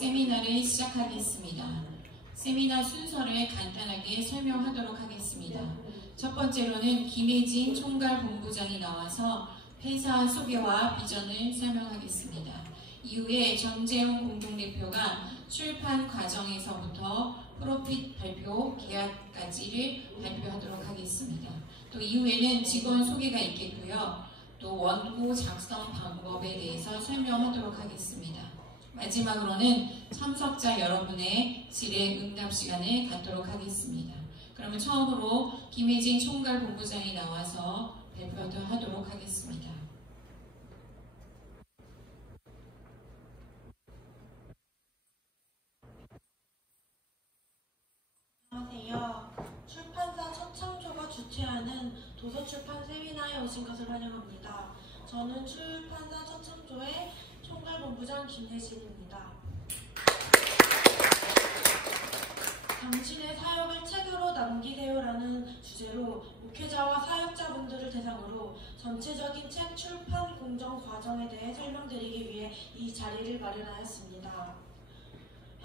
세미나를 시작하겠습니다. 세미나 순서를 간단하게 설명하도록 하겠습니다. 첫 번째로는 김혜진 총괄 본부장이 나와서 회사 소개와 비전을 설명하겠습니다. 이후에 전재용 공동대표가 출판 과정에서부터 프로핏 발표, 계약까지를 발표하도록 하겠습니다. 또 이후에는 직원 소개가 있겠고요. 또 원고 작성 방법에 대해서 설명하도록 하겠습니다. 마지막으로는 참석자 여러분의 질의응답 시간을 갖도록 하겠습니다. 그러면 처음으로 김혜진 총괄 본부장이 나와서 발표하도록 하겠습니다. 안녕하세요. 출판사 첫창조가 주최하는 도서출판 세미나에 오신 것을 환영합니다. 저는 출판사 첫창조의 총괄본부장 김혜진입니다. 당신의 사역을 책으로 남기세요라는 주제로 목회자와 사역자분들을 대상으로 전체적인 책 출판 공정 과정에 대해 설명드리기 위해 이 자리를 마련하였습니다.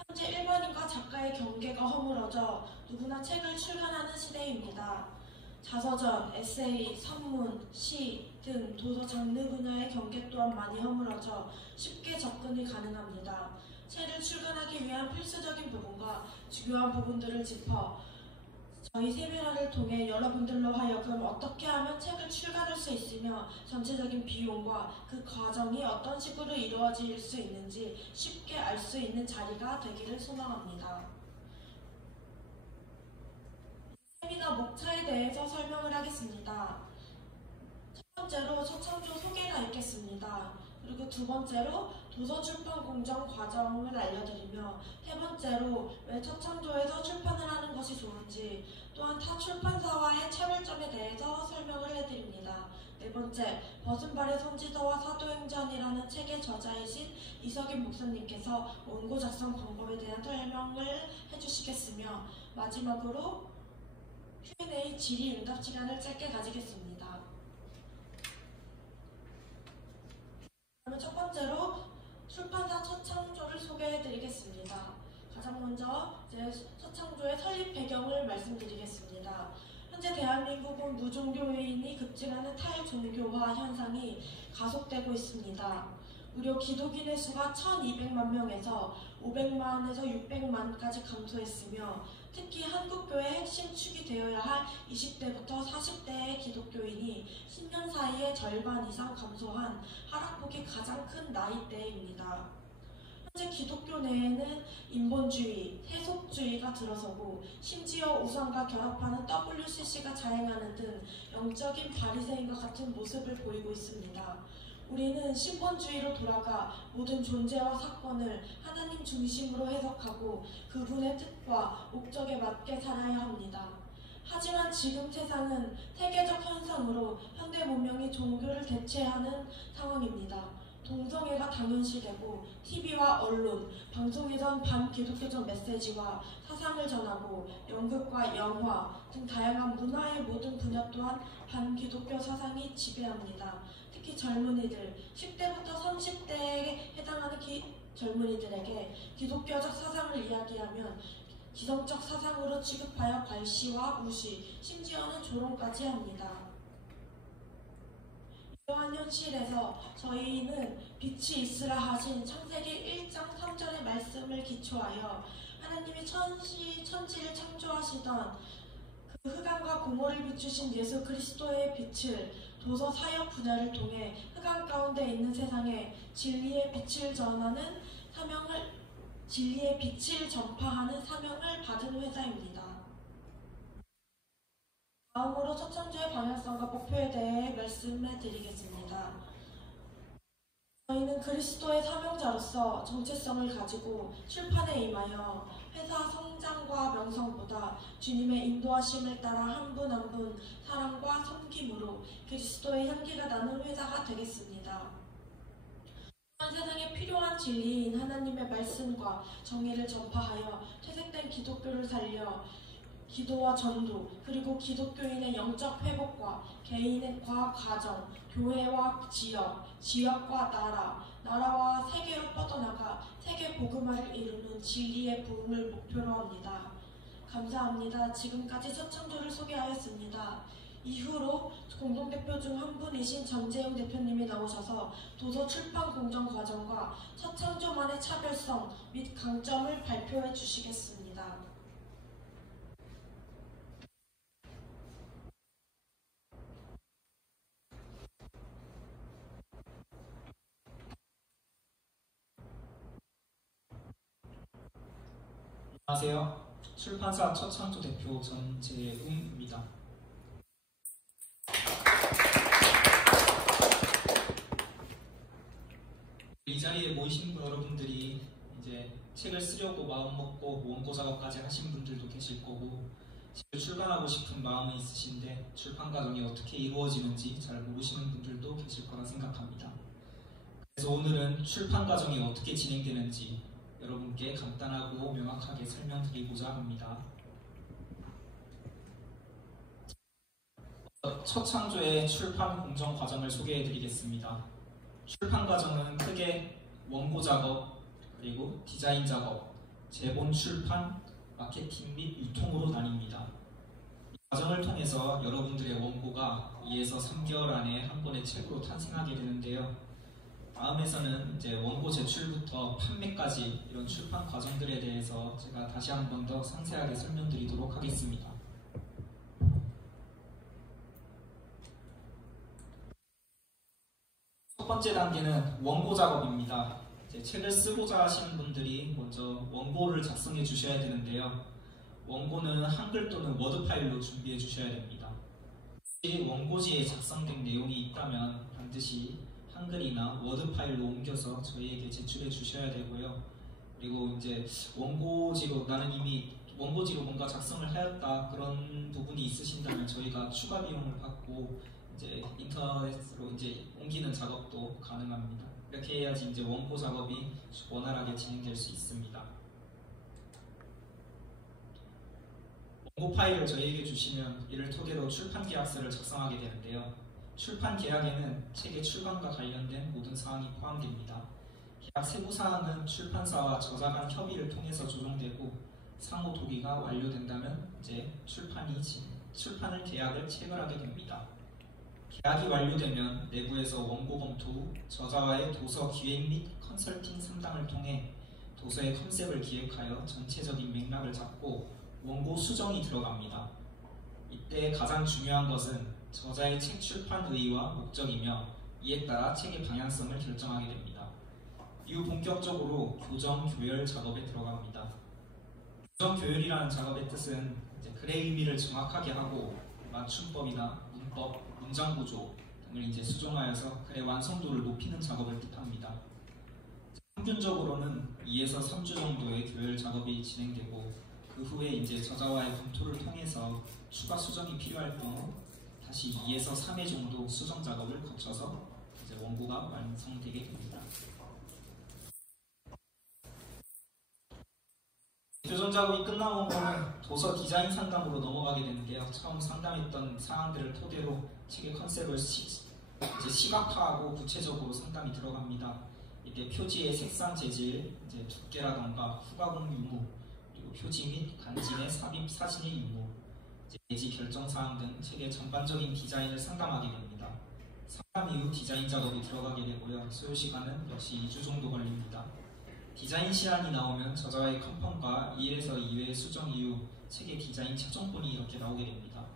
현재 일반인과 작가의 경계가 허물어져 누구나 책을 출간하는 시대입니다. 자서전, 에세이, 산문, 시 등 도서 장르 분야의 경계 또한 많이 허물어져 쉽게 접근이 가능합니다. 책을 출간하기 위한 필수적인 부분과 중요한 부분들을 짚어 저희 세미나를 통해 여러분들로 하여금 어떻게 하면 책을 출간할 수 있으며 전체적인 비용과 그 과정이 어떤 식으로 이루어질 수 있는지 쉽게 알 수 있는 자리가 되기를 소망합니다. 세미나 목차에 대해서 설명을 하겠습니다. 첫 번째로 첫창조 소개가 있겠습니다. 그리고 두 번째로 도서 출판 공정 과정을 알려드리며 세 번째로 왜 첫창조에서 출판을 하는 것이 좋은지 또한 타 출판사와의 차별점에 대해서 설명을 해드립니다. 네 번째, 벗은발의 선지서와 사도행전이라는 책의 저자이신 이석인 목사님께서 원고 작성 방법에 대한 설명을 해주시겠으며 마지막으로 Q&A 질의응답 시간을 짧게 가지겠습니다. 그러면 첫 번째로 출판사 첫창조를 소개해드리겠습니다. 가장 먼저 첫창조의 설립 배경을 말씀드리겠습니다. 현재 대한민국은 무종교인이 급증하는 탈종교화 현상이 가속되고 있습니다. 무려 기독인의 수가 1200만 명에서 500만에서 600만까지 감소했으며 특히 한국교회의 핵심 축이 되어야 할 20대부터 40대의 기독교인이 10년 사이에 절반 이상 감소한 하락폭이 가장 큰 나이대입니다. 현재 기독교 내에는 인본주의, 세속주의가 들어서고 심지어 우상과 결합하는 WCC가 자행하는 등 영적인 바리새인과 같은 모습을 보이고 있습니다. 우리는 신본주의로 돌아가 모든 존재와 사건을 하나님 중심으로 해석하고 그분의 뜻과 목적에 맞게 살아야 합니다. 하지만 지금 세상은 세계적 현상으로 현대 문명이 종교를 대체하는 상황입니다. 동성애가 당연시되고 TV와 언론, 방송에선 반기독교적 메시지와 사상을 전하고 연극과 영화 등 다양한 문화의 모든 분야 또한 반기독교 사상이 지배합니다. 특히 젊은이들, 10대부터 30대에 해당하는 젊은이들에게 기독교적 사상을 이야기하면 기성적 사상으로 취급하여 발시와 무시, 심지어는 조롱까지 합니다. 이러한 현실에서 저희는 빛이 있으라 하신 창세기 1장 3절의 말씀을 기초하여 하나님이 천지를 창조하시던 그 흑암과 공허를 비추신 예수 그리스도의 빛을 도서 사역 분야를 통해 흑암 가운데 있는 세상에 진리의 빛을 전파하는 사명을 받은 회사입니다. 다음으로 첫창조의 방향성과 목표에 대해 말씀해 드리겠습니다. 저희는 그리스도의 사명자로서 정체성을 가지고 출판에 임하여 회사 성장과 명성보다 주님의 인도하심을 따라 한 분 한 분 사랑과 섬김으로 그리스도의 향기가 나는 회사가 되겠습니다. 세상에 필요한 진리인 하나님의 말씀과 정의를 전파하여 퇴색된 기독교를 살려 기도와 전도, 그리고 기독교인의 영적 회복과 개인과 가정, 교회와 지역, 지역과 나라, 나라와 세계로 뻗어나가 세계 복음화를 이루는 진리의 부흥을 목표로 합니다. 감사합니다. 지금까지 서창조를 소개하였습니다. 이후로 공동대표 중 한 분이신 전재용 대표님이 나오셔서 도서 출판 공정 과정과 서창조만의 차별성 및 강점을 발표해 주시겠습니다. 안녕하세요. 출판사 서창조 대표 전재웅입니다. 이 자리에 모이신 여러분들이 이제 책을 쓰려고 마음먹고 원고 작업까지 하신 분들도 계실 거고, 책을 출간하고 싶은 마음은 있으신데 출판 과정이 어떻게 이루어지는지 잘 모르시는 분들도 계실 거라 생각합니다. 그래서 오늘은 출판 과정이 어떻게 진행되는지 여러분께 간단하고 명확하게 설명드리고자 합니다. 첫 창조의 출판 공정 과정을 소개해드리겠습니다. 출판 과정은 크게 원고 작업, 그리고 디자인 작업, 제본 출판, 마케팅 및 유통으로 나뉩니다. 이 과정을 통해서 여러분들의 원고가 2에서 3개월 안에 한 권의 책으로 탄생하게 되는데요. 다음에서는 이제 원고 제출부터 판매까지 이런 출판 과정들에 대해서 제가 다시 한 번 더 상세하게 설명드리도록 하겠습니다. 첫 번째 단계는 원고 작업입니다. 이제 책을 쓰고자 하시는 분들이 먼저 원고를 작성해 주셔야 되는데요. 원고는 한글 또는 워드 파일로 준비해 주셔야 됩니다. 혹시 원고지에 작성된 내용이 있다면 반드시 한글이나 워드 파일로 옮겨서 저희에게 제출해 주셔야 되고요. 그리고 이제 원고지로 나는 이미 원고지로 뭔가 작성을 하였다 그런 부분이 있으신다면 저희가 추가 비용을 받고 이제 인터넷으로 이제 옮기는 작업도 가능합니다. 이렇게 해야지 이제 원고 작업이 원활하게 진행될 수 있습니다. 원고 파일을 저희에게 주시면 이를 토대로 출판 계약서를 작성하게 되는데요. 출판 계약에는 책의 출간과 관련된 모든 사항이 포함됩니다. 계약 세부 사항은 출판사와 저자 간 협의를 통해서 조정되고 상호 동의가 완료된다면 이제 출판을 계약을 체결하게 됩니다. 계약이 완료되면 내부에서 원고 검토 후 저자와의 도서 기획 및 컨설팅 상담을 통해 도서의 컨셉을 기획하여 전체적인 맥락을 잡고 원고 수정이 들어갑니다. 이때 가장 중요한 것은 저자의 책 출판 의의와 목적이며 이에 따라 책의 방향성을 결정하게 됩니다. 이후 본격적으로 교정, 교열 작업에 들어갑니다. 교정, 교열이라는 작업의 뜻은 이제 글의 의미를 정확하게 하고 맞춤법이나 문법, 문장 구조 등을 이제 수정하여서 글의 완성도를 높이는 작업을 뜻합니다. 평균적으로는 2에서 3주 정도의 교열 작업이 진행되고 그 후에 이제 저자와의 검토를 통해서 추가 수정이 필요할 경우 다시 2에서 3회 정도 수정 작업을 거쳐서 이제 원고가 완성되게 됩니다. 교정 작업이 끝나고 보면 도서 디자인 상담으로 넘어가게 되는데요. 처음 상담했던 사항들을 토대로 책의 컨셉을 이제 시각화하고 구체적으로 상담이 들어갑니다. 이때 표지의 색상 재질, 이제 두께라던가 후가공 유무, 그리고 표지 및 간진의 삽입 사진의 유무, 예지 결정 사항 등 책의 전반적인 디자인을 상담하게 됩니다. 상담 이후 디자인 작업이 들어가게 되고요. 소요 시간은 역시 2주 정도 걸립니다. 디자인 시안이 나오면 저자와의 컨펌과 1에서 2회 수정 이후 책의 디자인 최종본이 이렇게 나오게 됩니다.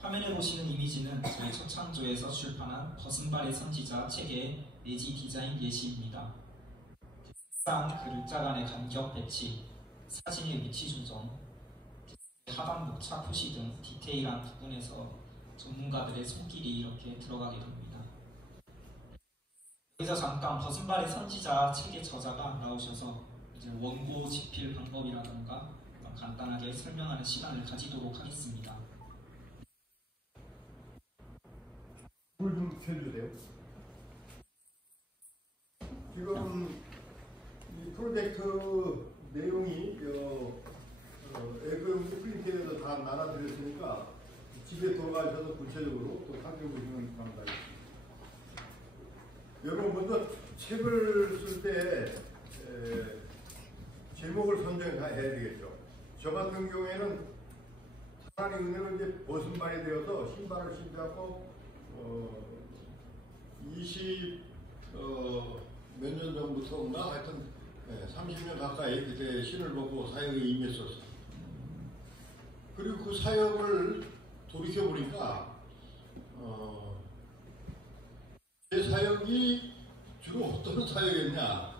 화면에 보시는 이미지는 저희 서창조에서 출판한 벗은발의 선지자 책의 내지 디자인 예시입니다. 색상, 글자 간의 간격 배치, 사진의 위치 조정, 하단 목차 표시 등 디테일한 부분에서 전문가들의 손길이 이렇게 들어가게 됩니다. 여기서 잠깐 벗은발의 선지자 책의 저자가 나오셔서 이제 원고 집필 방법이라던가 간단하게 설명하는 시간을 가지도록 하겠습니다. 물 좀 켜주세요. 지금 이 프로젝트 내용이 앱을 프린트해서 다 나눠드렸으니까 집에 돌아가셔서 구체적으로 또 살펴보시면 감사하겠습니다. 여러분 먼저 책을 쓸 때 제목을 선정해야 되겠죠. 저 같은 경우에는 하나님 은혜로 이제 벗은발이 되어서 신발을 신지 않고 몇 년 전부터인가 하여튼 30년 가까이 그때 신을 벗고 사역에 임했었어요. 그리고 그 사역을 돌이켜보니까 제 사역이 주로 어떤 사역이었냐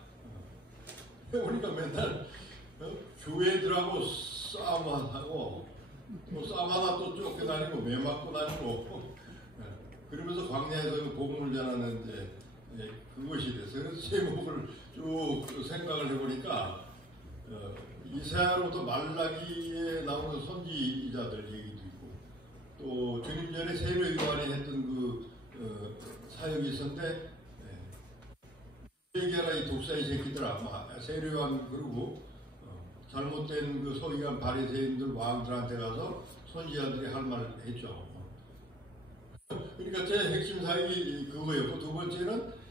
해보니까 맨날 교회들하고 싸움하고 또 싸움하다 또 쫓겨다니고 매 맞고 다니고 그러면서 광야에서 복음을 전하는 이제 그것이 돼서 그래서 제목을 쭉 생각을 해보니까 이사야로부터 말라기에 나오는 선지자들 얘기도 있고 또 주님 전에 세례 요한이 했던 그 사역이 있었는데 얘기하라 이 독사의 새끼들아 세례 요한 그러고 잘못된 그 서기관 바리새인들 왕들한테 가서 선지자들이 할 말을 했죠. 그러니까 제 핵심 사역이 그거였고 두 번째는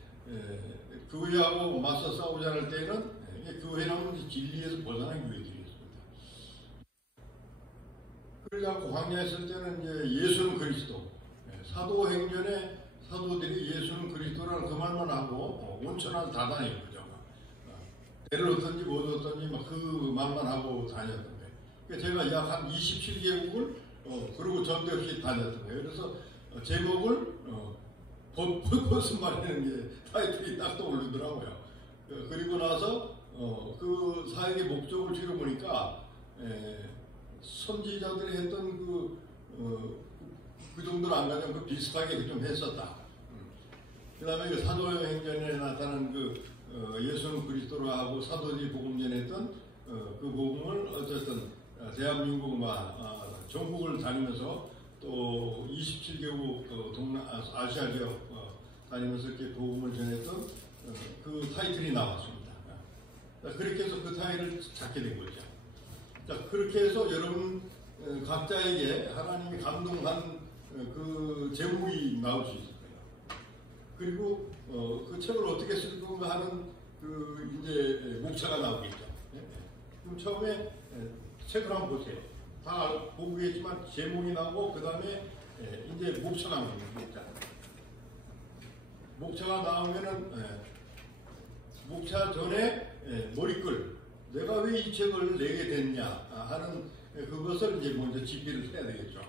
교회하고 맞서 싸우자 할 때는 교회라면 진리에서 벗어난 교회들이었습니다. 그래갖고 광야에 있을 때는 이제 예수는 그리스도, 사도행전에 사도들이 예수는 그리스도라는 그 말만 하고 온천을 다 다니는 거죠. 배를 얻든지 못 얻든지 막 그 말만 하고 다녔던 거예요. 제가 약 한 27개국을 그러고 전대 없이 다녔던 거예요. 그래서 제목을 벗은발이라는 게 타이틀이 딱 떠오르더라고요. 그리고 나서 그 사역의 목적을 줄여보니까 선지자들이 했던 그 정도는 안 가지고 그 비슷하게 좀 했었다. 그 다음에 그 사도행전에 나타난 그 예수는 그리스도라 하고 사도들이 복음 전했던 그 복음을 어쨌든 대한민국 전국을 다니면서 또 27개국 아시아 지역 다니면서 이렇게 복음을 전했던 그 타이틀이 나왔습니다. 그렇게 해서 그 타이틀을 잡게 된 거죠. 자, 그렇게 해서 여러분 각자에게 하나님이 감동한 그 제목이 나올 수 있을 거예요. 그리고 그 책을 어떻게 쓸 건가 하는 그 이제 목차가 나오겠죠. 그럼 처음에 책을 한번 보세요. 다 보고겠지만 제목이 나오고 그 다음에 이제 목차 나옵니다. 목차가 나오면은 목차 전에 머리글 내가 왜 이 책을 내게 됐냐 하는 그것을 이제 먼저 집필을 해야 되겠죠.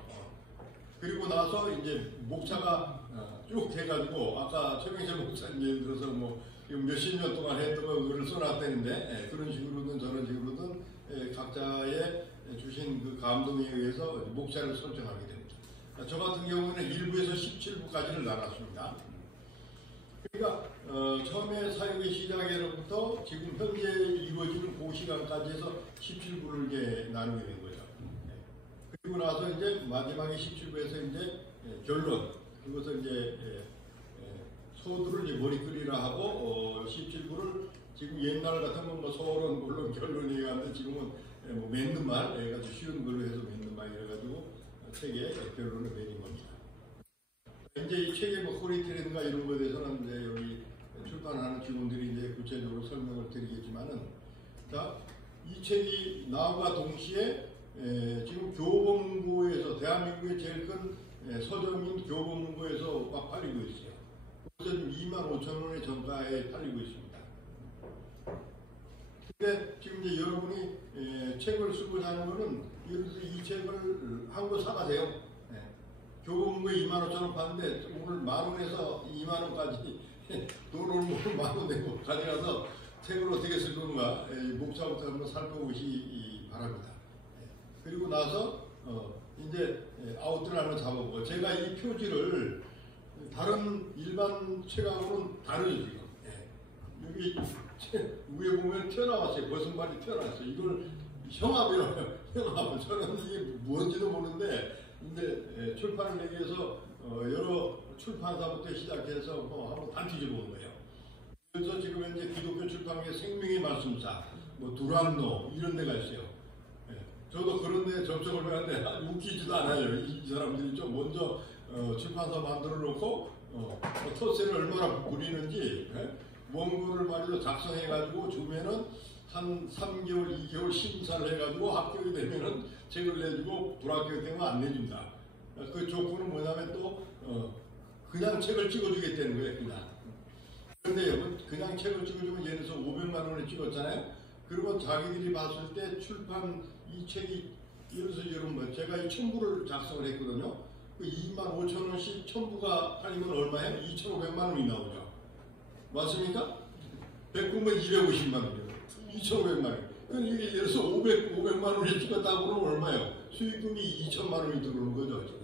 그리고 나서 이제 목차가 쭉 해가지고 아까 최명철 목사님 예를 들어서 뭐 몇십 년 동안 했던 거를 써놨다는데 그런 식으로든 저런 식으로든 각자의 주신 그 감동에 의해서 목차를 설정하게 됩니다. 저 같은 경우는 1부에서 17부까지를 나눴습니다. 그러니까 처음에 사역의 시작에로부터 지금 현재 이루어지는 그 시간까지 해서 17부를 이제 나누게 된 거죠. 그리고 나서 이제 마지막에 17부에서 이제 결론, 그것을 이제 서두를 이제 머리글이라 하고 17부를 지금 옛날 같으면 뭐 서론 물론 결론이 하는데 지금은 뭐 맺는 말 해가지고 쉬운 걸로 해서 맺는 말 해가지고 책에 결론을 내린 겁니다. 이제 이 책의 뭐 코리티라든가 이런 거에 대해서는 이제 여기 출판하는 직원들이 이제 구체적으로 설명을 드리겠지만은 자, 이 책이 나와 동시에 지금 교보문고에서 대한민국의 제일 큰 서점인 교보문고에서 막 팔리고 있어요. 그래서 지금 25,000원의 정가에 팔리고 있습니다. 근데 지금 이제 여러분이 책을 쓰고자 하는 거는 예를 들어서 이 책을 한 권 사가세요. 교보문고에 25,000원 파는데 오늘 10,000원에서 20,000원까지 돈을 오늘 10,000원 내고 가져가서 책을 어떻게 쓸 건가 목차부터 한번 살펴보시기 바랍니다. 그리고 나서 이제 아웃을 하나 잡아보고 제가 이 표지를 다른 일반 책하고는 다르죠 지금. 여기 위에 보면 튀어나왔어요. 벗은발이 튀어나왔어요. 이걸 형압이라고 해요. 형압. 저는 이게 뭔지도 모르는데 근데 출판을 내기 위해서 여러 출판사부터 시작해서 한번 다 뒤져보는 거예요. 그래서 지금 현재 기독교 출판계 생명의 말씀사, 뭐 두란노 이런 데가 있어요. 저도 그런데 접촉을 하는데 웃기지도 않아요. 이 사람들이 좀 먼저 출판사 만들어 놓고 터세를 얼마나 부리는지 원고를 말이죠 작성해가지고 주면은 한 3개월, 2개월 심사를 해가지고 합격이 되면은 책을 내주고 불합격이 되면 안 내준다. 그 조건은 뭐냐면 또 그냥 책을 찍어주겠다는 거예요. 그냥. 근데 그냥 책을 찍어주면 예를 들어서 500만 원을 찍었잖아요. 그리고 자기들이 봤을 때 출판 이 책이 예를 들어서 여러분 제가 이 첨부를 작성을 했거든요. 그 25,000원씩 첨부가 팔리면 얼마예요? 2,500만 원이 나오죠. 맞습니까? 100구면 250만 원이요. 2,500만 원. 그럼 이게 예를 들어서 500만 원을 찍었다고 그러면 얼마예요? 수익금이 2천만 원이 들어오는 거죠. 지금.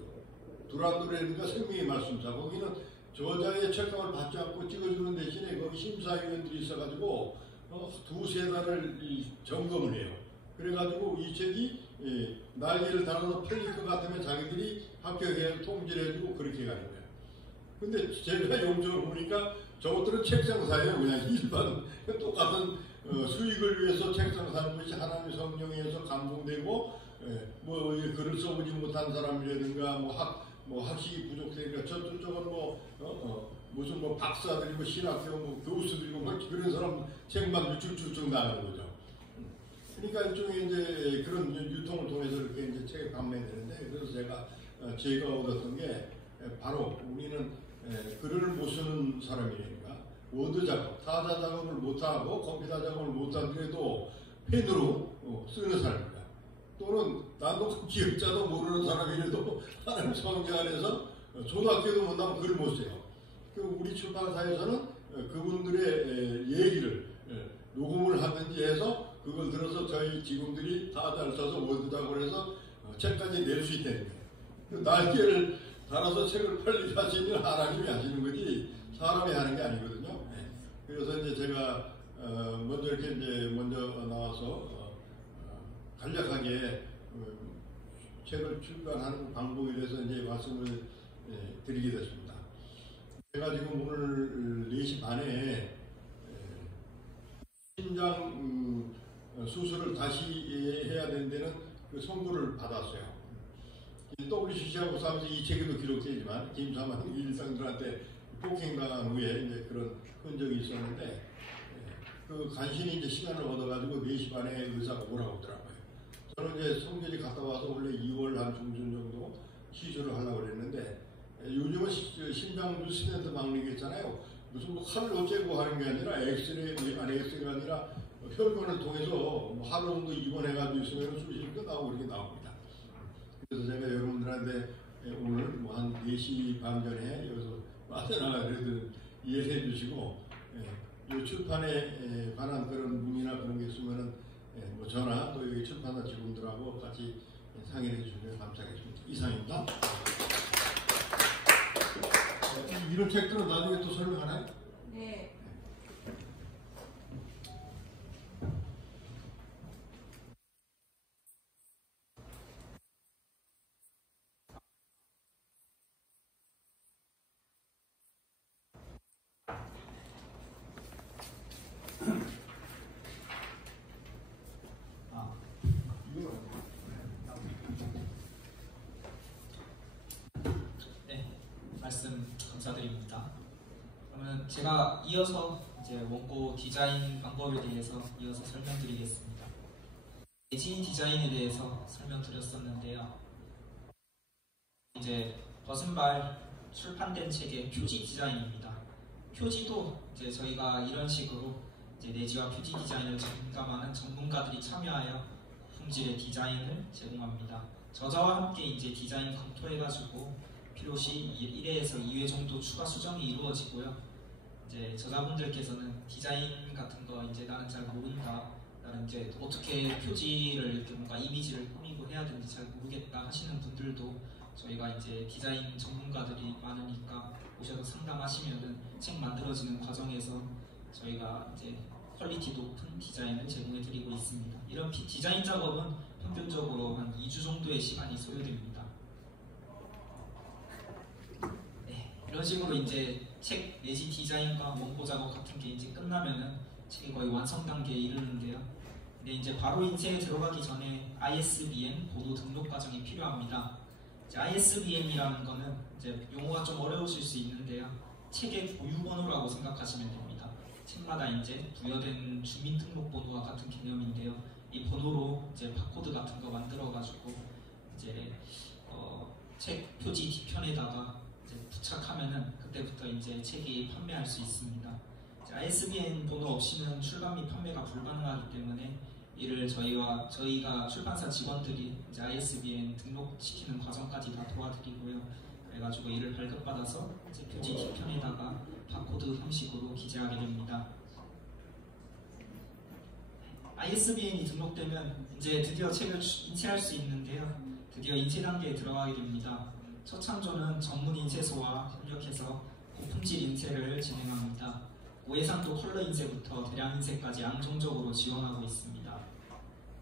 두란두레니까 생명의 말씀사. 거기는 저자의 책감을 받지 않고 찍어주는 대신에 거기 심사위원들이 있어가지고 두세 달을 점검을 해요. 그래가지고 이 책이 날개를 달아서 팔릴 것 같으면 자기들이 합격해서 통지를 해주고 그렇게 가는 거예요. 근데 제가 용적을 보니까 저것들은 책상 사예요. 그냥 일반 똑같은 수익을 위해서 책상 사는 것이 하나님의 성령에서 감동되고 뭐 글을 써보지 못한 사람이라든가 뭐 학식이 부족되니까 저쪽은 무슨 박사들이고 신학교 교수들이고 그런 사람 책만 쭉쭉쭉 나가는 거죠. 그러니까 일종의 이제 그런 유통을 통해서 이렇게 이제 책을 판매되는데 그래서 제가 얻었던 게 바로 우리는 글을 못 쓰는 사람이니까 워드 작업, 타자 작업을 못하고 컴퓨터 작업을 못하더라도 펜으로 쓰는 사람입니다. 또는 난독 기억자도 모르는 사람이라도 하나님 성경 안에서 초등학교도 못 나면 글을 못 써요. 우리 출판사에서는 그분들의 얘기를 녹음을 하든지 해서 그걸 들어서 저희 직원들이 다 잘 써서 워드 작업을 해서 책까지 낼 수 있다는 거예요. 그 날개를 달아서 책을 팔리게 하시는 하나님이 하시는 거지 사람이 하는 게 아니거든요. 그래서 이제 제가 먼저 이렇게 이제 먼저 나와서 간략하게 책을 출간하는 방법에 대해서 이제 말씀을 드리게 됐습니다. 제가 지금 오늘 4시 반에 심장 수술을 다시 해야 된다는 그 선고를 받았어요. WCC하고 싸면서 이 책에도 기록되지만 김사만 일상들한테 폭행당한 후에 이제 그런 흔적이 있었는데 그 간신히 이제 시간을 얻어가지고 4시 반에 의사가 오라고 하더라고요. 저는 이제 성교지 갔다 와서 원래 2월 한 중순 정도 시술을 하려고 그랬는데 요즘은 심장 스텐트 막는 게 있잖아요. 무슨 뭐 칼을 어째고 하는 게 아니라 엑스레이가 아니라 혈관을 통해서 뭐 하루 정도 입원해가지고 있으면 수술이 끝나고 그렇게 나옵니다. 그래서 제가 여러분들한테 오늘 뭐 한 4시 반 전에 여기서 빠져나가 그래도 이해해 주시고 이 출판에 관한 그런 문의나 그런 게 있으면은 뭐 저나 또 여기 출판사 직원들하고 같이 상의해 주시면 감사하겠습니다. 이상입니다. 이런 책들은 나중에 또 설명하나요? 네. 말씀 감사드립니다. 그러면 제가 이어서 이제 원고 디자인 방법에 대해서 이어서 설명드리겠습니다. 내진 디자인에 대해서 설명드렸었는데요. 이제 벗은발 출판된 책의 표지 디자인입니다. 표지도 이제 저희가 이런 식으로 이제 내지와 표지 디자인을 전담하는 전문가들이 참여하여 품질의 디자인을 제공합니다. 저자와 함께 이제 디자인 검토해가지고 필요시 1회에서 2회 정도 추가 수정이 이루어지고요. 이제 저자분들께서는 디자인 같은 거 이제 나는 잘 모른다, 나는 이제 어떻게 표지를 이렇게 뭔가 이미지를 꾸미고 해야 되는지 잘 모르겠다 하시는 분들도 저희가 이제 디자인 전문가들이 많으니까 오셔서 상담하시면은 책 만들어지는 과정에서 저희가 이제 퀄리티 높은 디자인을 제공해 드리고 있습니다. 이런 디자인 작업은 평균적으로 한 2주 정도의 시간이 소요됩니다. 이런 식으로 이제 책 내지 디자인과 원고 작업 같은 게 이제 끝나면은 책이 거의 완성 단계에 이르는데요. 근데 이제 바로 인쇄에 들어가기 전에 ISBN 보도 등록 과정이 필요합니다. 이제 ISBN이라는 거는 이제 용어가 좀 어려우실 수 있는데요. 책의 고유번호라고 생각하시면 됩니다. 책마다 이제 부여된 주민등록번호와 같은 개념인데요. 이 번호로 이제 바코드 같은 거 만들어가지고 이제 책 표지 뒤편에다가 이제 부착하면은 그때부터 이제 책이 판매할 수 있습니다. 이제 ISBN 번호 없이는 출간 및 판매가 불가능하기 때문에 이를 저희가 출판사 직원들이 이제 ISBN 등록시키는 과정까지 다 도와드리고요. 그래가지고 이를 발급받아서 이제 표지 뒤편에다가 바코드 형식으로 기재하게 됩니다. ISBN이 등록되면 이제 드디어 책을 인쇄할 수 있는데요. 드디어 인쇄 단계에 들어가게 됩니다. 첫 창조는 전문 인쇄소와 협력해서 고품질 인쇄를 진행합니다. 고해상도 컬러 인쇄부터 대량 인쇄까지 안정적으로 지원하고 있습니다.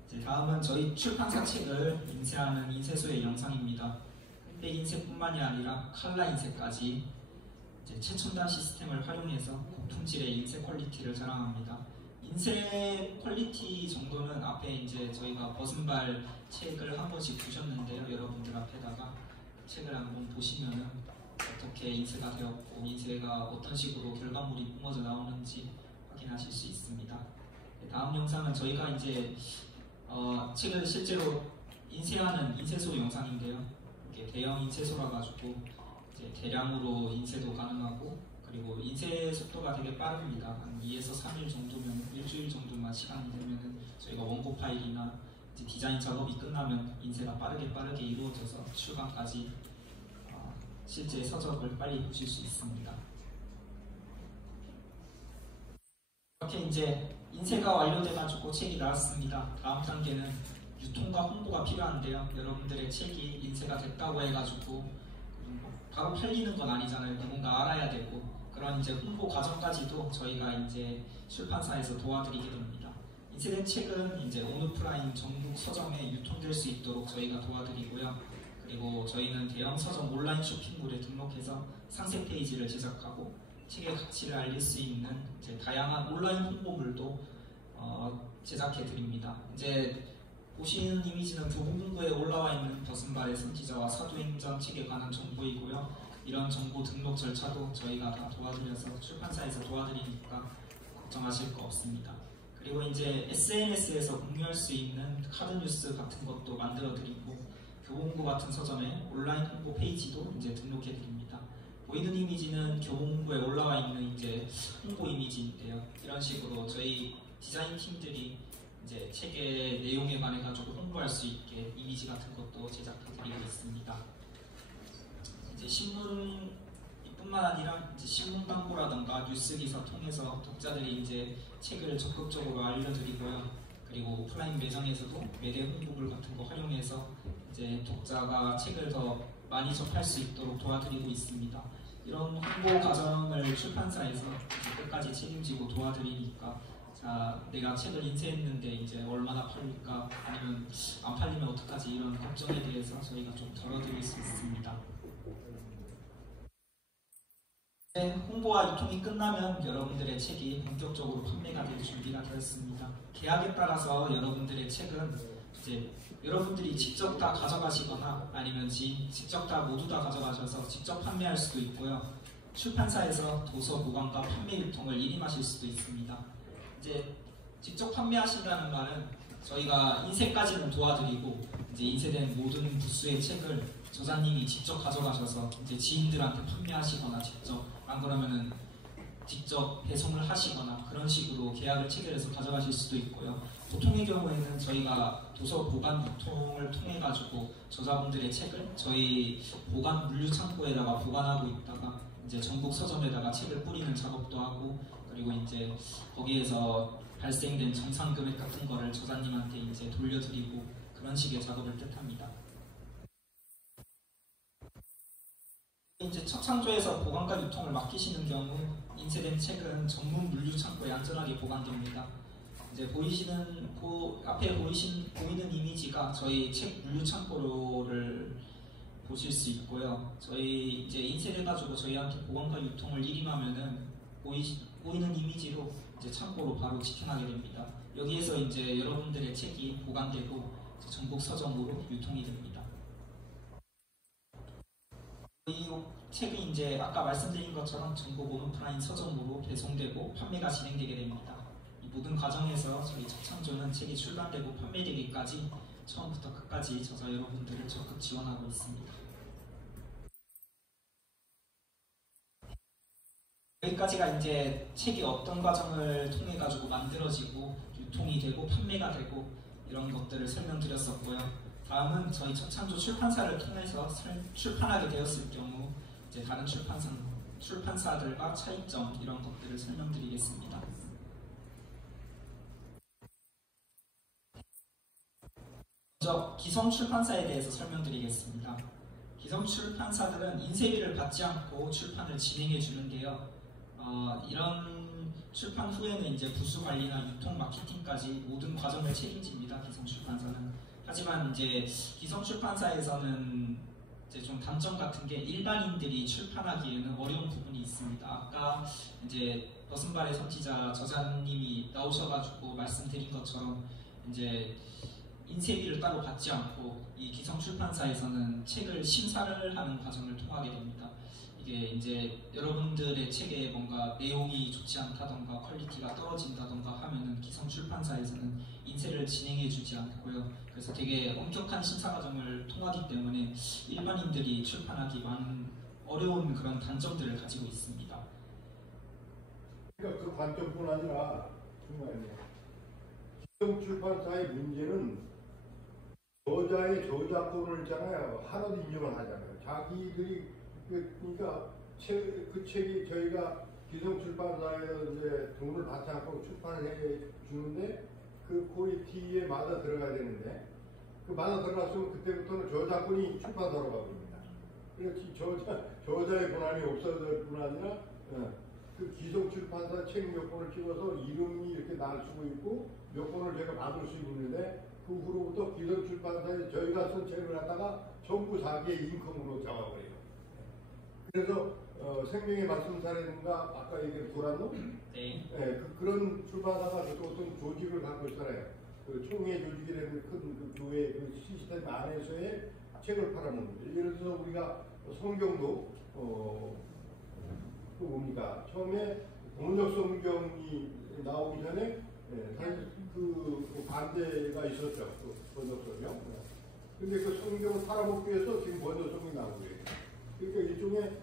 이제 다음은 저희 출판사 책을 인쇄하는 인쇄소의 영상입니다. 흑백 인쇄뿐만이 아니라 칼라 인쇄까지 이제 최첨단 시스템을 활용해서 고품질의 인쇄 퀄리티를 자랑합니다. 인쇄 퀄리티 정도는 앞에 이제 저희가 버선발 책을 한 번씩 두셨는데요. 여러분들 앞에다가 책을 한번 보시면은 어떻게 인쇄가 되었고 인쇄가 어떤 식으로 결과물이 뿜어져 나오는지 확인하실 수 있습니다. 다음 영상은 저희가 이제 책을 실제로 인쇄하는 인쇄소 영상인데요. 이게 대형 인쇄소라 가지고 이제 대량으로 인쇄도 가능하고 그리고 인쇄 속도가 되게 빠릅니다. 한 2에서 3일 정도면 일주일 정도만 시간이 되면은 저희가 원고 파일이나 이제 디자인 작업이 끝나면 인쇄가 빠르게 이루어져서 출간까지 실제 서적을 빨리 보실 수 있습니다. 이렇게 이제 인쇄가 완료돼가지고 책이 나왔습니다. 다음 단계는 유통과 홍보가 필요한데요. 여러분들의 책이 인쇄가 됐다고 해가지고 바로 팔리는 건 아니잖아요. 누군가 알아야 되고 그런 이제 홍보 과정까지도 저희가 이제 출판사에서 도와드리게 됩니다. 인쇄된 책은 이제 온오프라인 전국 서점에 유통될 수 있도록 저희가 도와드리고요. 그리고 저희는 대형 서점 온라인 쇼핑몰에 등록해서 상세 페이지를 제작하고 책의 가치를 알릴 수 있는 이제 다양한 온라인 홍보물도 제작해 드립니다. 이제 보시는 이미지는 교보문고에 올라와 있는 버선발의 선지자와 사도행전 책에 관한 정보이고요. 이런 정보 등록 절차도 저희가 다 도와드려서 출판사에서 도와드리니까 걱정하실 거 없습니다. 그리고 이제 SNS에서 공유할 수 있는 카드뉴스 같은 것도 만들어 드리고 교보문고 같은 서점에 온라인 홍보 페이지도 이제 등록해 드립니다. 보이는 이미지는 교보문고에 올라와 있는 이제 홍보 이미지인데요. 이런 식으로 저희 디자인 팀들이 이제 책의 내용에 관해 가지고 홍보할 수 있게 이미지 같은 것도 제작해 드리고 있습니다. 이제 신문뿐만 아니라 이제 신문 광고라던가 뉴스 기사 통해서 독자들이 이제 책을 적극적으로 알려드리고요. 그리고 오프라인 매장에서도 매대 홍보글 같은 거 활용해서 이제 독자가 책을 더 많이 접할 수 있도록 도와드리고 있습니다. 이런 홍보 과정을 출판사에서 끝까지 책임지고 도와드리니까 자, 내가 책을 인쇄했는데 이제 얼마나 팔릴까 아니면 안 팔리면 어떡하지 이런 걱정에 대해서 저희가 좀 덜어드릴 수 있습니다. 홍보와 유통이 끝나면 여러분들의 책이 본격적으로 판매가 될 준비가 되었습니다. 계약에 따라서 여러분들의 책은 이제 여러분들이 직접 다 가져가시거나 아니면 직접 다 모두 다 가져가셔서 직접 판매할 수도 있고요. 출판사에서 도서 보관과 판매 유통을 일임하실 수도 있습니다. 이제 직접 판매하신다는 말은 저희가 인쇄까지는 도와드리고 이제 인쇄된 모든 부수의 책을 저자님이 직접 가져가셔서 이제 지인들한테 판매하시거나 직접 안 그러면은 직접 배송을 하시거나 그런 식으로 계약을 체결해서 가져가실 수도 있고요. 보통의 경우에는 저희가 도서 보관 유통을 통해 가지고 저자분들의 책을 저희 보관 물류 창고에다가 보관하고 있다가 이제 전국 서점에다가 책을 뿌리는 작업도 하고 그리고 이제 거기에서 발생된 정상 금액 같은 거를 저자님한테 이제 돌려드리고 그런 식의 작업을 뜻합니다. 이제 첫 창조에서 보관과 유통을 맡기시는 경우 인쇄된 책은 전문 물류 창고에 안전하게 보관됩니다. 이제 앞에 보이는 이미지가 저희 책 물류 창고를 보실 수 있고요. 저희 이제 인쇄돼가지고 저희한테 보관과 유통을 일임하면은 보이는 이미지로 이제 창고로 바로 직행하게 됩니다. 여기에서 이제 여러분들의 책이 보관되고 전국 서점으로 유통이 됩니다. 이 책이 이제 아까 말씀드린 것처럼 전국 오프라인 서점으로 배송되고 판매가 진행되게 됩니다. 이 모든 과정에서 저희 책창조는 책이 출간되고 판매되기까지 처음부터 끝까지 저자 여러분들을 적극 지원하고 있습니다. 여기까지가 이제 책이 어떤 과정을 통해 가지고 만들어지고 유통이 되고 판매가 되고 이런 것들을 설명드렸었고요. 다음은 저희 책창조 출판사를 통해서 출판하게 되었을 경우 이제 다른 출판사들과 차이점 이런 것들을 설명드리겠습니다. 먼저 기성 출판사에 대해서 설명드리겠습니다. 기성 출판사들은 인쇄비를 받지 않고 출판을 진행해 주는데요. 이런 출판 후에는 이제 부수 관리나 유통 마케팅까지 모든 과정을 책임집니다. 기성 출판사는. 하지만 이제 기성 출판사에서는 이제 좀 단점 같은 게 일반인들이 출판하기에는 어려운 부분이 있습니다. 아까 이제 벗은발의 선지자 저자님이 나오셔가지고 말씀드린 것처럼 이제 인쇄비를 따로 받지 않고 이 기성 출판사에서는 책을 심사를 하는 과정을 통하게 됩니다. 이게 이제 여러분들의 책에 뭔가 내용이 좋지 않다던가 퀄리티가 떨어진다던가 하면은 기성 출판사에서는 인쇄를 진행해 주지 않고요. 그래서 되게 엄격한 심사 과정을 통하기 때문에 일반인들이 출판하기 많은 어려운 그런 단점들을 가지고 있습니다. 그러니까 그 관점뿐 아니라 기성 출판사의 문제는 저자의 저작권을 있잖아요. 하나도 인정을 하잖아요. 자기들이 그러니까 그 책이 저희가 기성 출판사에서 이제 돈을 받지 않고 출판을 해 주는데 그 퀄리티에 맞아 들어가야 되는데 그 맞아 들어갔으면 그때부터는 저작권이 출판사로 가버립니다. 그래서 저자의 권한이 없어질 뿐 아니라 그 기성 출판사 책 몇 권을 찍어서 이름이 이렇게 날 수고 있고 몇 권을 제가 받을 수 있는데 그 후로부터 기성 출판사에 저희가 쓴 책을 갖다가 전부 자기의 인컴으로 잡아버려요. 그래서 생명의 말씀 사례인가 아까 얘기한 도란노? 네. 그런 출판사가 어떤 조직을 갖고 있잖아요. 그 총회 조직이라는 큰 그 교회 그 시스템 안에서의 책을 팔아먹는 거죠. 예를 들어서 우리가 성경도 그 뭡니까? 처음에 번역 성경이 나오기 전에 사실 그 반대가 있었죠. 그 번역 성경. 근데 그 성경을 팔아먹기 위해서 지금 번역 성경이 나오고 있어요. 그러니까 일종의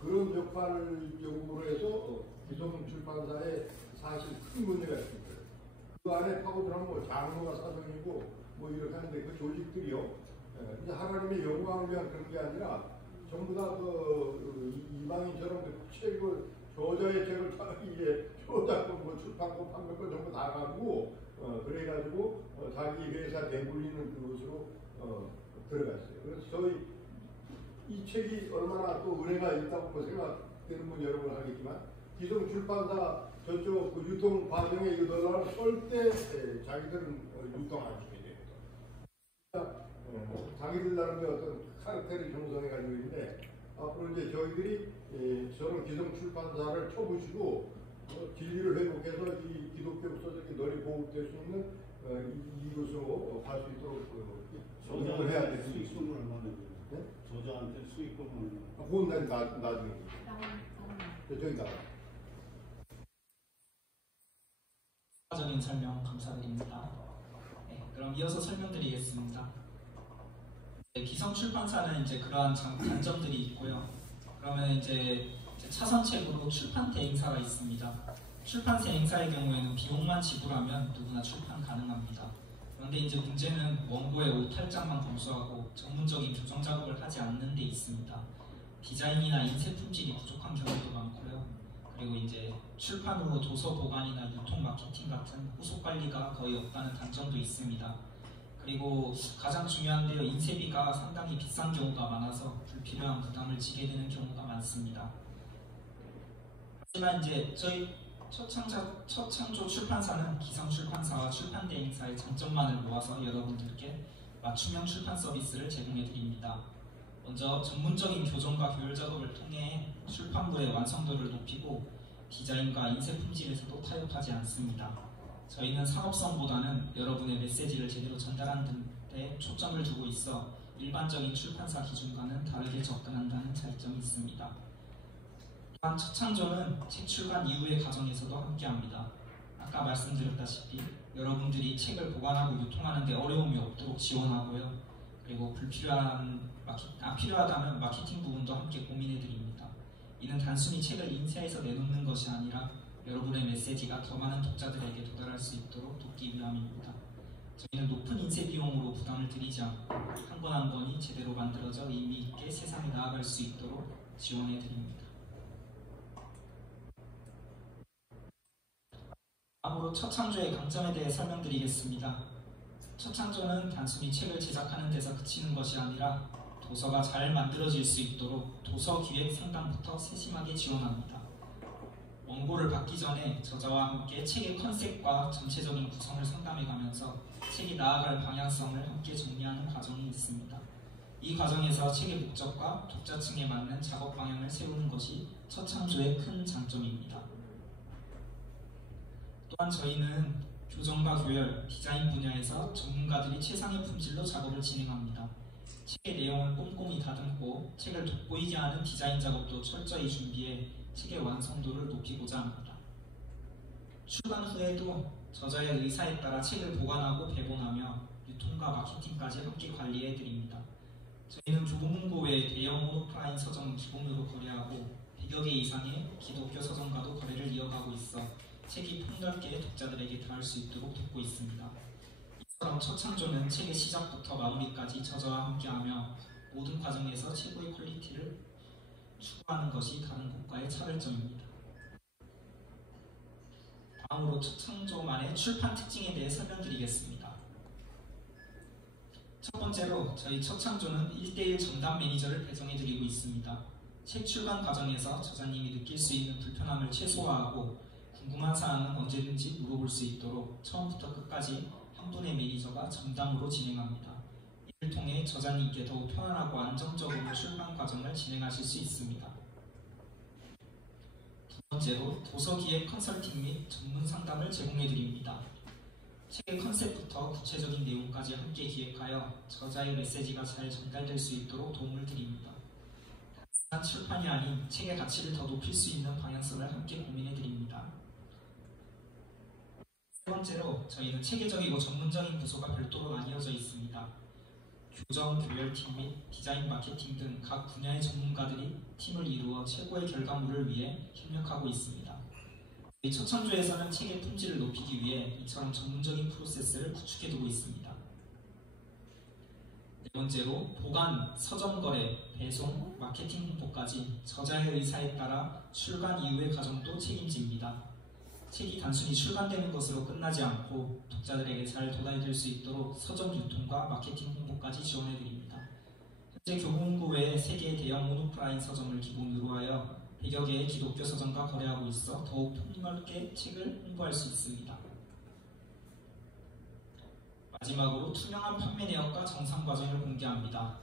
그런 역할적으로 해서 기성 출판사에 사실 큰 문제가 있습니다. 그 안에 파고들어가면 뭐 장로가 사정이고 뭐 이렇게 하는데 그 조직들이요. 이제 하나님의 영광을 위한 그런 게 아니라 전부 다 그 이방인처럼 그 책을 저자의 책을 이게 저작권 뭐 출판권 판매권 전부 다 가지고 그래가지고 자기 회사 배불리는 그것으로 들어갔어요. 그래서 저희 이 책이 얼마나 또 은혜가 있다고 생각되는 분 여러분 알겠지만 기성 출판사 저쪽 그 유통 과정에 이 논란을 쏠 때 자기들은 유통 안 시켜야 돼요. 그러니까 자기들 나름대로 어떤 카르텔을 형성해가지고 있는데 앞으로 이제 저희들이 저런 기성 출판사를 쳐부시고 진리를 회복해서 이 기독교 서적이 널리 보급될 수 있는 이것으로 갈 수 있도록 노력을 해야 될 수 있습니다. 수익금을 얼마나 네? 저자한테 수익금을 그건 나중에 저기 나가. 적인 설명 감사드립니다. 네, 그럼 이어서 설명드리겠습니다. 기성 출판사는 이제 그러한 단점들이 있고요. 그러면 이제 차선책으로 출판 대행사가 있습니다. 출판 대행사의 경우에는 비용만 지불하면 누구나 출판 가능합니다. 그런데 이제 문제는 원고의 오탈장만 검수하고 전문적인 교정 작업을 하지 않는 데 있습니다. 디자인이나 인쇄 품질이 부족한 경우도 많고요. 그리고 이제 출판 후 도서 보관이나 유통 마케팅 같은 후속 관리가 거의 없다는 단점도 있습니다. 그리고 가장 중요한데요, 인쇄비가 상당히 비싼 경우가 많아서 불필요한 부담을 지게 되는 경우가 많습니다. 하지만 이제 저희 첫창조 출판사는 기성 출판사와 출판 대행사의 장점만을 모아서 여러분들께 맞춤형 출판 서비스를 제공해 드립니다. 먼저 전문적인 교정과 교열 작업을 통해 출판물의 완성도를 높이고 디자인과 인쇄 품질에서도 타협하지 않습니다. 저희는 상업성보다는 여러분의 메시지를 제대로 전달하는 데 초점을 두고 있어 일반적인 출판사 기준과는 다르게 접근한다는 차이점이 있습니다. 또한 첫창조는 책 출간 이후의 과정에서도 함께합니다. 아까 말씀드렸다시피 여러분들이 책을 보관하고 유통하는 데 어려움이 없도록 지원하고요. 그리고 필요하다면 마케팅 부분도 함께 고민해드립니다. 이는 단순히 책을 인쇄해서 내놓는 것이 아니라 여러분의 메시지가 더 많은 독자들에게 도달할 수 있도록 돕기 위함입니다. 저희는 높은 인쇄 비용으로 부담을 드리지 않고 한 권 한 권이 제대로 만들어져 의미 있게 세상에 나아갈 수 있도록 지원해 드립니다. 다음으로 첫 창조의 강점에 대해 설명드리겠습니다. 첫 창조는 단순히 책을 제작하는 데서 그치는 것이 아니라 도서가 잘 만들어질 수 있도록 도서 기획 상담부터 세심하게 지원합니다. 원고를 받기 전에 저자와 함께 책의 컨셉과 전체적인 구성을 상담해가면서 책이 나아갈 방향성을 함께 정리하는 과정이 있습니다. 이 과정에서 책의 목적과 독자층에 맞는 작업 방향을 세우는 것이 첫 창조의 큰 장점입니다. 또한 저희는 교정과 교열, 디자인 분야에서 전문가들이 최상의 품질로 작업을 진행합니다. 책의 내용을 꼼꼼히 다듬고 책을 돋보이게 하는 디자인 작업도 철저히 준비해 책의 완성도를 높이고자 합니다. 출간 후에도 저자의 의사에 따라 책을 보관하고 배본하며 유통과 마케팅까지 함께 관리해드립니다. 저희는 교보문고 외 대형 오프라인 서점은 기본으로 거래하고 100여 개 이상의 기독교 서점과도 거래를 이어가고 있어 책이 폭넓게 독자들에게 닿을 수 있도록 돕고 있습니다. 이처럼 첫 창조는 책의 시작부터 마무리까지 저자와 함께하며 모든 과정에서 최고의 퀄리티를 추구하는 것이 다른 곳과의 차별점입니다. 다음으로 첫 창조만의 출판 특징에 대해 설명드리겠습니다. 첫 번째로 저희 첫 창조는 1:1 전담 매니저를 배정해드리고 있습니다. 책 출간 과정에서 저자님이 느낄 수 있는 불편함을 최소화하고 궁금한 사항은 언제든지 물어볼 수 있도록 처음부터 끝까지 한 분의 매니저가 전담으로 진행합니다. 이를 통해 저자님께 더욱 편안하고 안정적으로 출판 과정을 진행하실 수 있습니다. 두 번째로 도서기획 컨설팅 및 전문 상담을 제공해드립니다. 책의 컨셉부터 구체적인 내용까지 함께 기획하여 저자의 메시지가 잘 전달될 수 있도록 도움을 드립니다. 단순한 출판이 아닌 책의 가치를 더 높일 수 있는 방향성을 함께 고민해드립니다. 세 번째로 저희는 체계적이고 전문적인 부서가 별도로 나뉘어져 있습니다. 교정, 교열팀 및 디자인, 마케팅 등 각 분야의 전문가들이 팀을 이루어 최고의 결과물을 위해 협력하고 있습니다. 저희 첫 창조에서는 책의 품질을 높이기 위해 이처럼 전문적인 프로세스를 구축해두고 있습니다. 네 번째로 보관, 서점 거래, 배송, 마케팅 홍보까지 저자의 의사에 따라 출간 이후의 과정도 책임집니다. 책이 단순히 출간되는 것으로 끝나지 않고 독자들에게 잘 도달될 수 있도록 서점 유통과 마케팅 홍보까지 지원해드립니다. 현재 교보문고 외에 3개의 대형 온오프라인 서점을 기본으로 하여 100여 개의 기독교 서점과 거래하고 있어 더욱 폭넓게 책을 홍보할 수 있습니다. 마지막으로 투명한 판매 내역과 정산 과정을 공개합니다.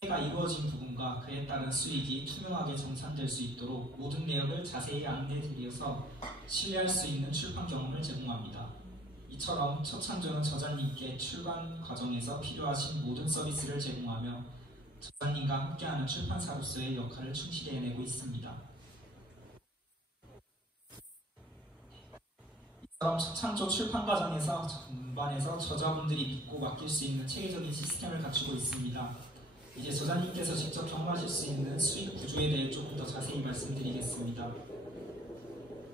판매가 이루어진 부분과 그에 따른 수익이 투명하게 정산될 수 있도록 모든 내역을 자세히 안내드려서 신뢰할 수 있는 출판 경험을 제공합니다. 이처럼 첫 창조는 저자님께 출간 과정에서 필요하신 모든 서비스를 제공하며 저자님과 함께하는 출판사로서의 역할을 충실히 해내고 있습니다. 이처럼 첫 창조 출판 과정에서 전반에서 저자분들이 믿고 맡길 수 있는 체계적인 시스템을 갖추고 있습니다. 이제 저자님께서 직접 경험하실 수 있는 수익 구조에 대해 조금 더 자세히 말씀드리겠습니다.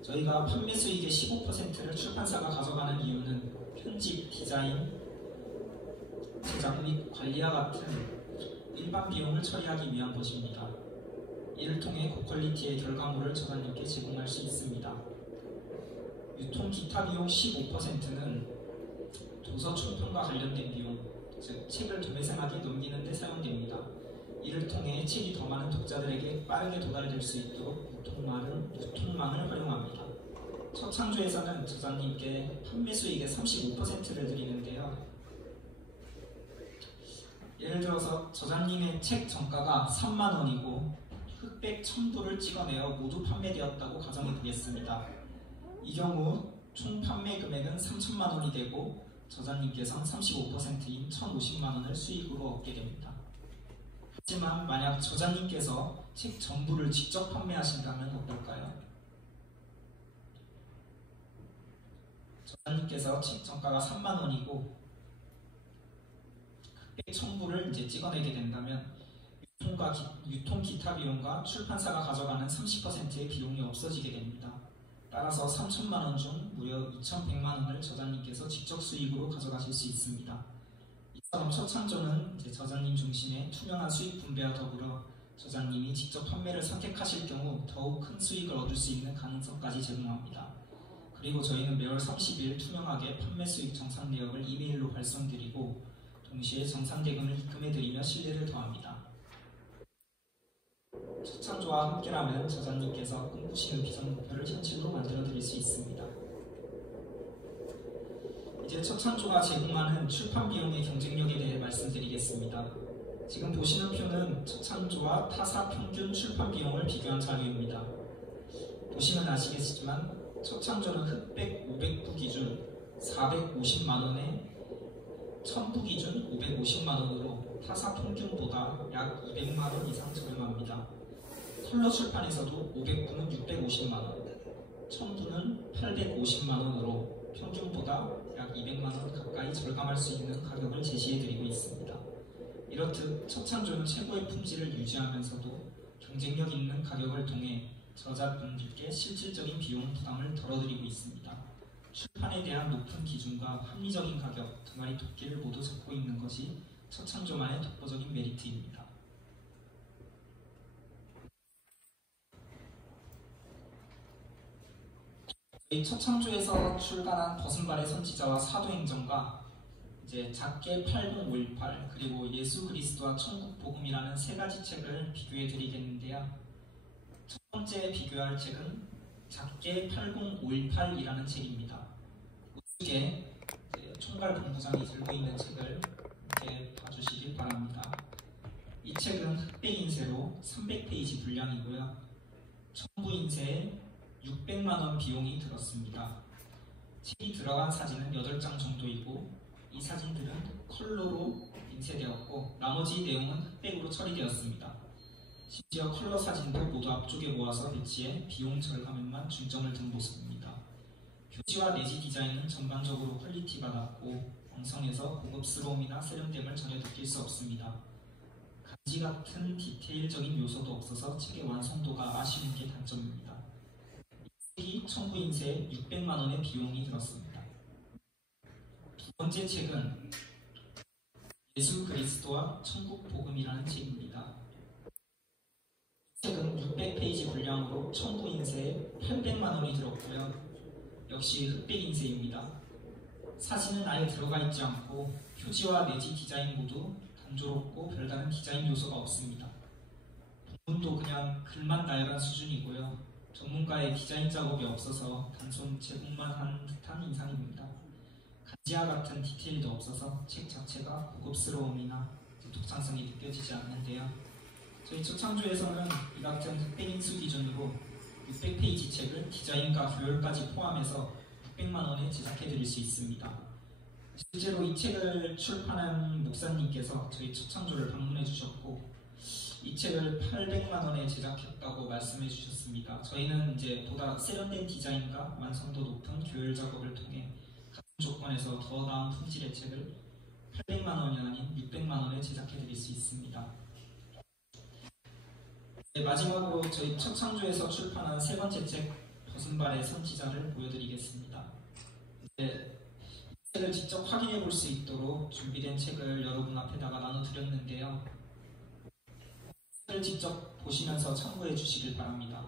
저희가 판매 수익의 15%를 출판사가 가져가는 이유는 편집, 디자인, 제작 및 관리와 같은 일반 비용을 처리하기 위한 것입니다. 이를 통해 고퀄리티의 결과물을 저자님께 제공할 수 있습니다. 유통 기타 비용 15%는 도서 총평과 관련된 비용, 즉 책을 도매상하게 넘기는 데 사용됩니다. 이를 통해 책이 더 많은 독자들에게 빠르게 도달될 수 있도록 유통망을 활용합니다. 첫 창조에서는 저자님께 판매 수익의 35%를 드리는데요. 예를 들어서 저자님의 책 정가가 3만 원이고 흑백 1000부를 찍어내어 모두 판매되었다고 가정해 보겠습니다. 이 경우 총 판매 금액은 3천만 원이 되고 저자님께서는 35%인 1,050만 원을 수익으로 얻게 됩니다. 하지만 만약 저자님께서 책 전부를 직접 판매하신다면 어떨까요? 저자님께서 책 정가가 3만 원이고 흑백 첨부를 이제 찍어내게 된다면 유통 기타 비용과 출판사가 가져가는 30%의 비용이 없어지게 됩니다. 따라서 3천만 원 중 무려 2,100만 원을 저자님께서 직접 수익으로 가져가실 수 있습니다. 이처럼 초창조는 이제 저자님 중심의 투명한 수익 분배와 더불어 저자님이 직접 판매를 선택하실 경우 더욱 큰 수익을 얻을 수 있는 가능성까지 제공합니다. 그리고 저희는 매월 30일 투명하게 판매 수익 정산 내역을 이메일로 발송드리고 동시에 정산 대금을 입금해드리며 신뢰를 더합니다. 초창조와 함께라면 저자님께서 꿈꾸시는 비전 목표를 현실로 만들어드릴 수 있습니다. 이제 초창조가 제공하는 출판 비용의 경쟁력에 대해 말씀드리겠습니다. 지금 보시는 표는 초창조와 타사 평균 출판 비용을 비교한 자료입니다. 보시면 아시겠지만 초창조는 흑백 500부 기준 450만 원에 1000부 기준 550만 원으로 타사 평균보다 약 200만 원 이상 저렴합니다. 컬러 출판에서도 500부는 650만 원, 1000부는 850만 원으로 평균보다 약 200만 원 가까이 절감할 수 있는 가격을 제시해드리고 있습니다. 이렇듯 초창조는 최고의 품질을 유지하면서도 경쟁력 있는 가격을 통해 저자분들께 실질적인 비용 부담을 덜어드리고 있습니다. 출판에 대한 높은 기준과 합리적인 가격, 두 마리 토끼를 모두 잡고 있는 것이 초창조만의 독보적인 메리트입니다. 저희 초창조에서 출간한 벗은발의 선지자와 사도행전과 이제 작게 80518 그리고 예수 그리스도와 천국 복음이라는 세 가지 책을 비교해 드리겠는데요. 첫 번째 비교할 책은 작게 80518이라는 책입니다. 우측에 총괄 본부장이 들고 있는 책을 이렇게 봐주시길 바랍니다. 이 책은 흑백 인쇄로 300페이지 분량이고요. 첨부 인쇄에 600만 원 비용이 들었습니다. 책이 들어간 사진은 8장 정도이고 이 사진들은 컬러로 인쇄되었고 나머지 내용은 흑백으로 처리되었습니다. 심지어 컬러 사진도 모두 앞쪽에 모아서 배치해 비용 절감에만 중점을 둔 모습입니다. 표지와 내지 디자인은 전반적으로 퀄리티가 낮고 엉성해서 고급스러움이나 세련됨을 전혀 느낄 수 없습니다. 간지 같은 디테일적인 요소도 없어서 책의 완성도가 아쉬운 게 단점입니다. 이 책이 첨부 인쇄에 600만 원의 비용이 들었습니다. 두 번째 책은 예수 그리스도와 천국 복음이라는 책입니다. 책은 600페이지 분량으로 첨부 인쇄에 800만 원이 들었고요. 역시 흑백 인쇄입니다. 사진은 아예 들어가 있지 않고 표지와 내지 디자인 모두 단조롭고 별다른 디자인 요소가 없습니다. 본문도 그냥 글만 나열한 수준이고요. 전문가의 디자인 작업이 없어서 단순 제공만 한 듯한 인상입니다. 간지와 같은 디테일도 없어서 책 자체가 고급스러움이나 독창성이 느껴지지 않는데요. 저희 초창조에서는 이 같은 흑백 인수 기준으로 600페이지 책을 디자인과 교열까지 포함해서 600만 원에 제작해드릴 수 있습니다. 실제로 이 책을 출판한 목사님께서 저희 초창조를 방문해 주셨고 이 책을 800만 원에 제작했다고 말씀해 주셨습니다. 저희는 이제 보다 세련된 디자인과 완성도 높은 교열 작업을 통해 같은 조건에서 더 나은 품질의 책을 800만 원이 아닌 600만 원에 제작해드릴 수 있습니다. 네, 마지막으로 저희 초창조에서 출판한 세 번째 책 벗은발의 선지자를 보여드리겠습니다. 이 책을 직접 확인해 볼 수 있도록 준비된 책을 여러분 앞에다가 나눠드렸는데요. 책을 직접 보시면서 참고해 주시길 바랍니다.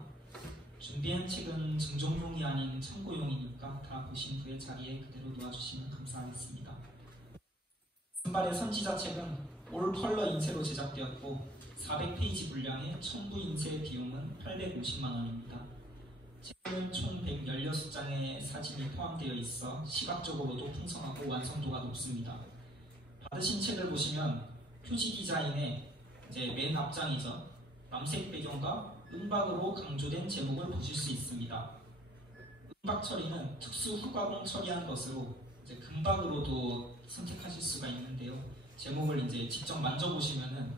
준비한 책은 증종용이 아닌 참고용이니까 다 보신 후에 자리에 그대로 놓아주시면 감사하겠습니다. 벗은발의 선지자 책은 올 컬러 인쇄로 제작되었고 400페이지 분량의 첨부 인쇄 비용은 850만 원입니다. 책은 총 116장의 사진이 포함되어 있어 시각적으로도 풍성하고 완성도가 높습니다. 받으신 책을 보시면 표지 디자인의 이제 맨 앞장이죠. 남색 배경과 은박으로 강조된 제목을 보실 수 있습니다. 금박 처리는 특수 후가공 처리한 것으로 이제 금박으로도 선택하실 수가 있는데요. 제목을 이제 직접 만져보시면은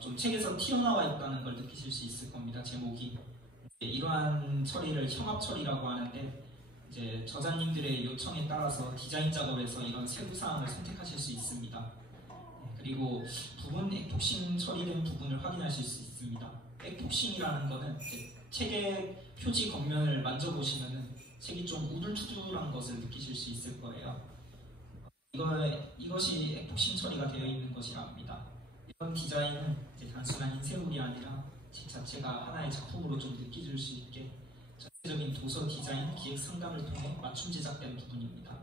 좀 책에서 튀어나와 있다는 걸 느끼실 수 있을 겁니다. 제목이 이러한 처리를 형압 처리라고 하는데 이제 저자님들의 요청에 따라서 디자인 작업에서 이런 세부 사항을 선택하실 수 있습니다. 그리고 부분 액폭싱 처리된 부분을 확인하실 수 있습니다. 액폭싱이라는 거는 이제 책의 표지 겉면을 만져보시면은 책이 좀 우둘투둘한 것을 느끼실 수 있을 거예요. 이것이 액폭싱 처리가 되어 있는 것이라 합니다. 이런 디자인은 이제 단순한 인쇄물이 아니라 책 자체가 하나의 작품으로 좀 느껴질 수 있게 전체적인 도서 디자인, 기획 상담을 통해 맞춤 제작된 부분입니다.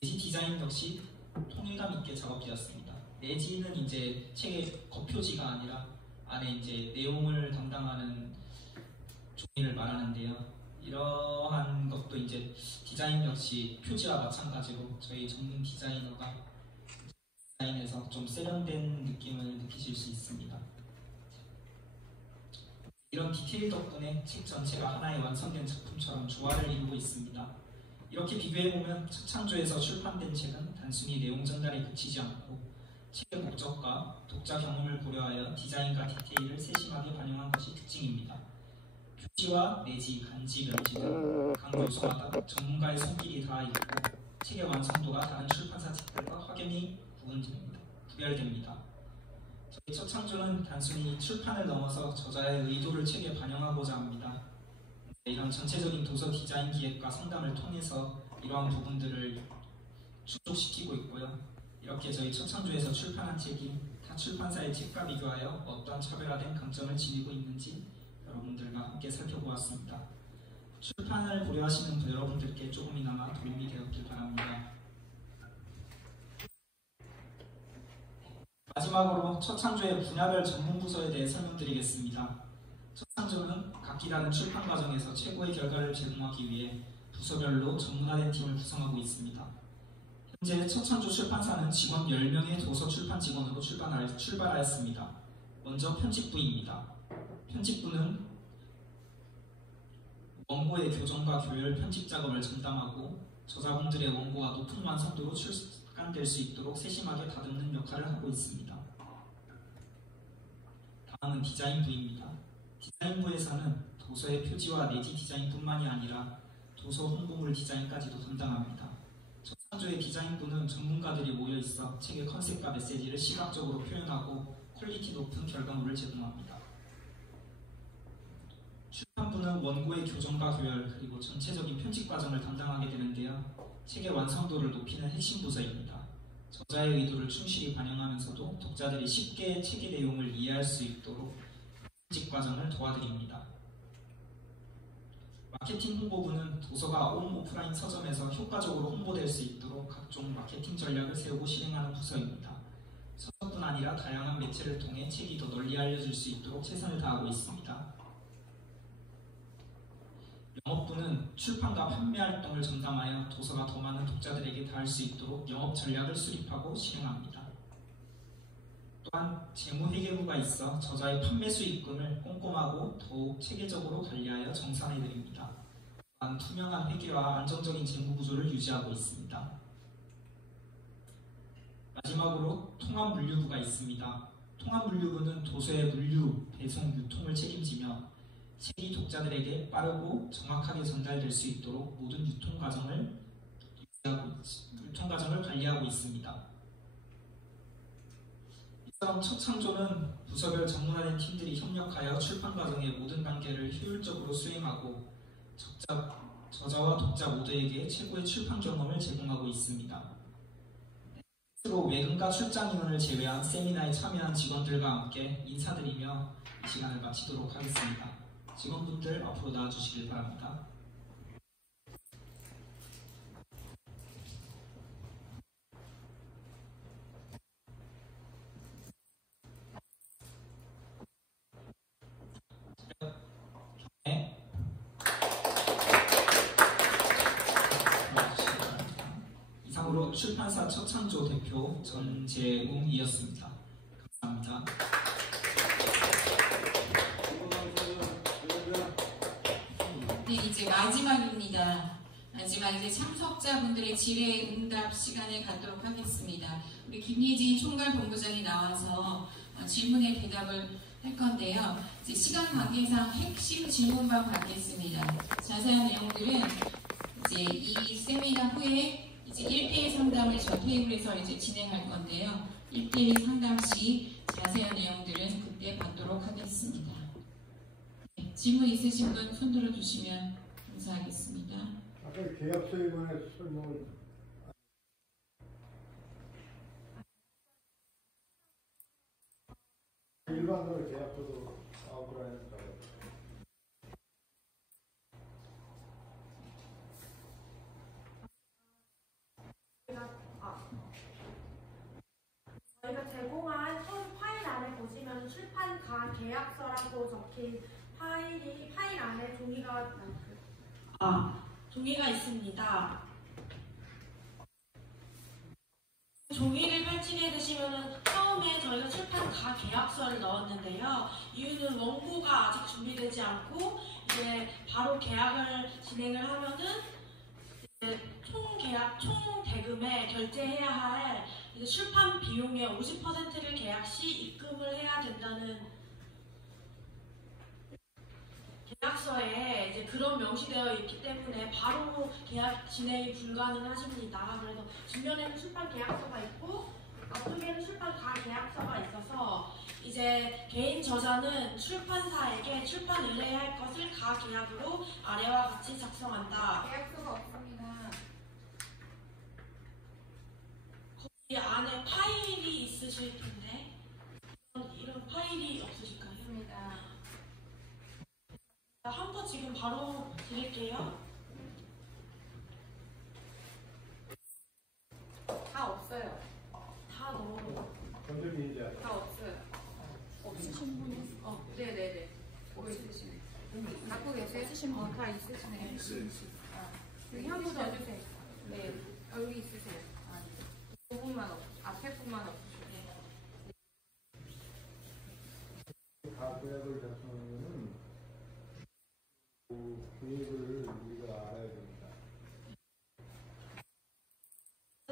내지 디자인 역시 통일감 있게 작업되었습니다. 내지는 이제 책의 겉표지가 아니라 안에 이제 내용을 담당하는 종이를 말하는데요. 이러한 것도 이제 디자인 역시 표지와 마찬가지로 저희 전문 디자이너가 디자인에서 좀 세련된 느낌을 느끼실 수 있습니다. 이런 디테일 덕분에 책 전체가 하나의 완성된 작품처럼 조화를 이루고 있습니다. 이렇게 비교해보면 첫 창조에서 출판된 책은 단순히 내용 전달에 그치지 않고 책의 목적과 독자 경험을 고려하여 디자인과 디테일을 세심하게 반영한 것이 특징입니다. 표지와 내지, 간지, 면지 등 각 요소마다 전문가의 손길이 닿아있고 책의 완성도가 다른 출판사 책들과 확연히 구별됩니다. 저희 첫 창조는 단순히 출판을 넘어서 저자의 의도를 책에 반영하고자 합니다. 이런 전체적인 도서 디자인 기획과 상담을 통해서 이러한 부분들을 충족시키고 있고요. 이렇게 저희 첫 창조에서 출판한 책이 타 출판사의 책과 비교하여 어떠한 차별화된 강점을 지니고 있는지 여러분들과 함께 살펴보았습니다. 출판을 고려하시는 여러분들께 조금이나마 도움이 되었길 바랍니다. 마지막으로 첫 창조의 분야별 전문 부서에 대해 설명드리겠습니다. 첫 창조는 각기 다른 출판 과정에서 최고의 결과를 제공하기 위해 부서별로 전문화된 팀을 구성하고 있습니다. 현재 첫 창조 출판사는 직원 10명의 도서 출판 직원으로 출발하였습니다. 먼저 편집부입니다. 편집부는 원고의 교정과 교열 편집 작업을 전담하고 저자분들의 원고가 높은 완성도로 출간될 수 있도록 세심하게 다듬는 역할을 하고 있습니다. 다음은 디자인부입니다. 디자인부에서는 도서의 표지와 내지 디자인뿐만이 아니라 도서 홍보물 디자인까지도 담당합니다. 첫 창조의 디자인부는 전문가들이 모여있어 책의 컨셉과 메시지를 시각적으로 표현하고 퀄리티 높은 결과물을 제공합니다. 출판부는 원고의 교정과 교열 그리고 전체적인 편집 과정을 담당하게 되는데요. 책의 완성도를 높이는 핵심 부서입니다. 저자의 의도를 충실히 반영하면서도 독자들이 쉽게 책의 내용을 이해할 수 있도록 편집 과정을 도와드립니다. 마케팅 홍보부는 도서가 온 오프라인 서점에서 효과적으로 홍보될 수 있도록 각종 마케팅 전략을 세우고 실행하는 부서입니다. 서점뿐 아니라 다양한 매체를 통해 책이 더 널리 알려질 수 있도록 최선을 다하고 있습니다. 영업부는 출판과 판매 활동을 전담하여 도서가 더 많은 독자들에게 닿을 수 있도록 영업 전략을 수립하고 실행합니다. 또한 재무회계부가 있어 저자의 판매 수익금을 꼼꼼하고 더욱 체계적으로 관리하여 정산해드립니다. 또한 투명한 회계와 안정적인 재무구조를 유지하고 있습니다. 마지막으로 통합물류부가 있습니다. 통합물류부는 도서의 물류, 배송, 유통을 책임지며 책이 독자들에게 빠르고 정확하게 전달될 수 있도록 모든 유통 과정을 관리하고 있습니다. 이처럼 첫 창조는 부서별 전문화된 팀들이 협력하여 출판 과정의 모든 단계를 효율적으로 수행하고 저자와 독자 모두에게 최고의 출판 경험을 제공하고 있습니다. 끝으로 외근과 출장 인원을 제외한 세미나에 참여한 직원들과 함께 인사드리며 이 시간을 마치도록 하겠습니다. 직원분들 앞으로 나와주시길 바랍니다. 이상으로 출판사 첫 창조 대표 전재웅이었습니다. 감사합니다. 네, 이제 마지막입니다. 마지막 이제 참석자분들의 질의 응답 시간을 갖도록 하겠습니다. 우리 김예진 총괄본부장이 나와서 질문에 대답을 할 건데요. 이제 시간 관계상 핵심 질문만 받겠습니다. 자세한 내용들은 이제 이 세미나 후에 이제 1대1 상담을 저 테이블에서 이제 진행할 건데요. 1대1 상담 시 자세한 내용들은 그때 받도록 하겠습니다. 네, 질문 있으신 분 손 들어주시면 감사하겠습니다. 아까 계약서에 관해서 설명을 일반적으로 계약서도 나오고 하니까 저희가 제공한 서류 파일 안에 보시면 출판가 계약서라고 적힌 파일 안에 종이가 있습니다. 종이를 펼치게 되시면은 처음에 저희가 출판가 계약서를 넣었는데요. 이유는 원고가 아직 준비되지 않고 이제 바로 계약을 진행을 하면은 이제 총 대금에 결제해야 할 이제 출판 비용의 50%를 계약 시 입금을 해야 된다는 계약서에 이제 그런 명시되어 있기 때문에 바로 계약 진행이 불가능하십니다. 그래서 뒷면에는 출판 계약서가 있고 앞쪽에는 출판가 계약서가 있어서 이제 개인 저자는 출판사에게 출판 의뢰할 것을 가 계약으로 아래와 같이 작성한다. 계약서가 없습니다. 거기 안에 파일이 있으실 텐데 이런 파일이 없으실까요? 없습니다. 한번 지금 바로 드릴게요. 다 없어요. 다 넣어. 건드리 이제 다 없어요. 없으신 분이? 네네네. 없으시네. 갖고 계세요? 다 있으시네요. 여기 한 분 더 주세요. 네, 여기 있으세요. 두 분만 앞에 분만 없으시네요. 다 계약을 작성하면은 계획을 우리가 알아야 됩니다.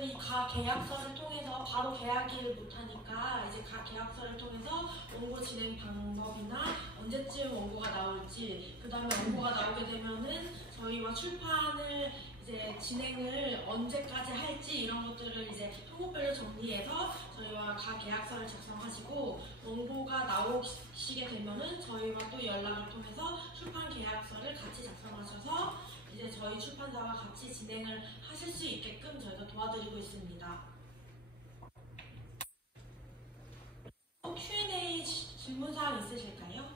이 가 계약서를 통해서 바로 계약일을 못하니까 이제 가 계약서를 통해서 원고 진행 방법이나 언제쯤 원고가 나올지, 그 다음에 원고가 나오게 되면은 저희와 출판을 이제 진행을 언제까지 할지 이런 것들을 이제 항목별로 정리해서 저희와 가 계약서를 작성하시고, 원고가 나오시게 되면은 저희와 또 연락을 통해서 출판 계약서를 같이 작성하셔서 이제 저희 출판사와 같이 진행을 하실 수 있게끔 저희가 도와드리고 있습니다. Q&A 질문사항 있으실까요?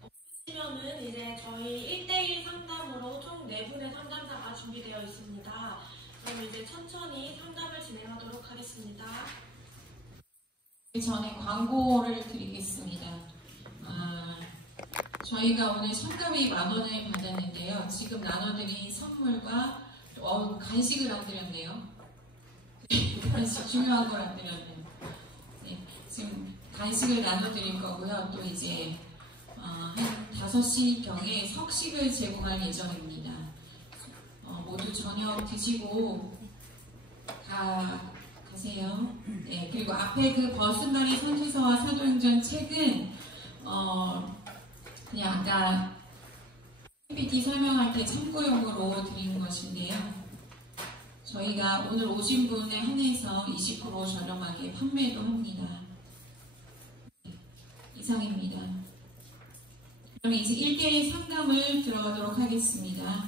없으시면은 이제 저희 1대1 상담으로 총 4분의 상담사가 준비되어 있습니다. 그럼 이제 천천히 상담을 진행하도록 하겠습니다. 그 전에 광고를 드리겠습니다. 저희가 오늘 성가비 10,000원을 받았는데요. 지금 나눠드린 선물과 간식을 안 드렸네요. 간식 중요한 걸 안 드렸네요. 네, 지금 간식을 나눠드릴 거고요. 또 이제 한 5시경에 석식을 제공할 예정입니다. 모두 저녁 드시고 가세요. 네, 그리고 앞에 그 버스가리 선지서와 사도행전 책은 그냥 아까 PPT 설명할 때 참고용으로 드린 것인데요. 저희가 오늘 오신 분에 한해서 20% 저렴하게 판매도 합니다. 이상입니다. 그럼 이제 1대1 상담을 들어가도록 하겠습니다.